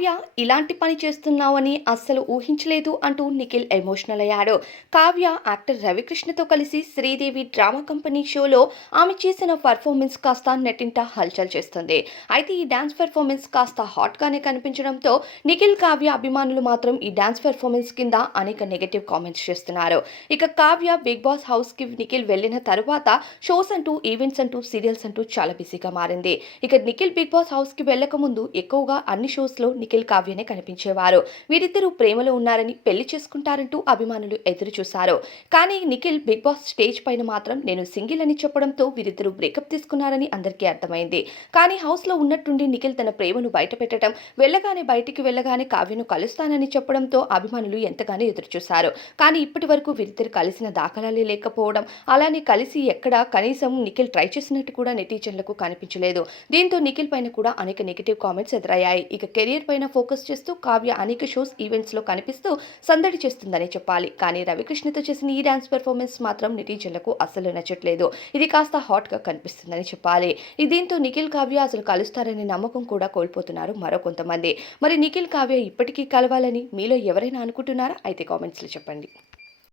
కావ్య ఇలాంటి పని చేస్తున్నావని అస్సలు ఊహించలేదు అంటూ నిఖిల్ ఎమోషనల్ అయ్యాడు. కావ్య యాక్టర్ రవికృష్ణతో కలిసి శ్రీదేవి డ్రామా కంపెనీ షోలో ఆమె చేసిన పర్ఫార్మెన్స్ కాస్త నెట్టింట హల్చల్ చేస్తుంది. అయితే ఈ డాన్స్ పెర్ఫార్మెన్స్ కాస్త హాట్ గానే కనిపించడంతో నిఖిల్ కావ్య అభిమానులు మాత్రం ఈ డాన్స్ పెర్ఫార్మెన్స్ కింద అనేక నెగటివ్ కామెంట్స్ చేస్తున్నారు. ఇక కావ్య బిగ్ బాస్ హౌస్ కి నిఖిల్ వెళ్లిన తరువాత షోస్ అంటూ ఈవెంట్స్ అంటూ సీరియల్స్ అంటూ చాలా బిజీగా మారింది. ఇక నిఖిల్ బిగ్ బాస్ హౌస్ కి వెళ్లక ముందు ఎక్కువగా అన్ని షోస్ లో నిఖిల్ కావ్యనే కనిపించేవారు. వీరిద్దరూ ప్రేమలో ఉన్నారని, పెళ్లి చేసుకుంటారంటూ అభిమానులు ఎదురు చూశారు. కానీ నిఖిల్ బిగ్ బాస్ స్టేజ్ పైన మాత్రం నేను సింగిల్ అని చెప్పడంతో వీరిద్దరూ బ్రేకప్ తీసుకున్నారని అందరికీ అర్థమైంది. కానీ హౌస్ లో ఉన్నట్టుండి నిఖిల్ తన ప్రేమను బయట పెట్టడం, బయటికి వెళ్ళగానే కావ్యను కలుస్తానని చెప్పడంతో అభిమానులు ఎంతగానో ఎదురు చూశారు. కానీ ఇప్పటి వరకు వీరిద్దరు కలిసిన దాఖలాలే లేకపోవడం, అలానే కలిసి ఎక్కడా కనీసం నిఖిల్ ట్రై చేసినట్టు కూడా నెటిజన్లకు కనిపించలేదు. దీంతో నిఖిల్ పైన కూడా అనేక నెగటివ్ కామెంట్స్ ఎదురయ్యాయి. ఇక కెరీర్ పైన ఫోకస్ చేస్తూ కావ్య అనేక షోస్ ఈవెంట్స్ లో కనిపిస్తూ సందడి చేస్తుందని చెప్పాలి. కానీ రవికృష్ణతో చేసిన ఈ డాన్స్ పెర్ఫార్మెన్స్ మాత్రం నెటిజన్లకు అస్సలు నచ్చట్లేదు. ఇది కాస్త హాట్ గా కనిపిస్తుందని చెప్పాలి. దీంతో నిఖిల్ కావ్య అసలు కలుస్తారనే నమ్మకం కూడా కోల్పోతున్నారు మరో కొంతమంది. మరి నిఖిల్ కావ్య ఇప్పటికీ కలవాలని మీలో ఎవరైనా అనుకుంటున్నారా? అయితే కామెంట్స్ లో చెప్పండి.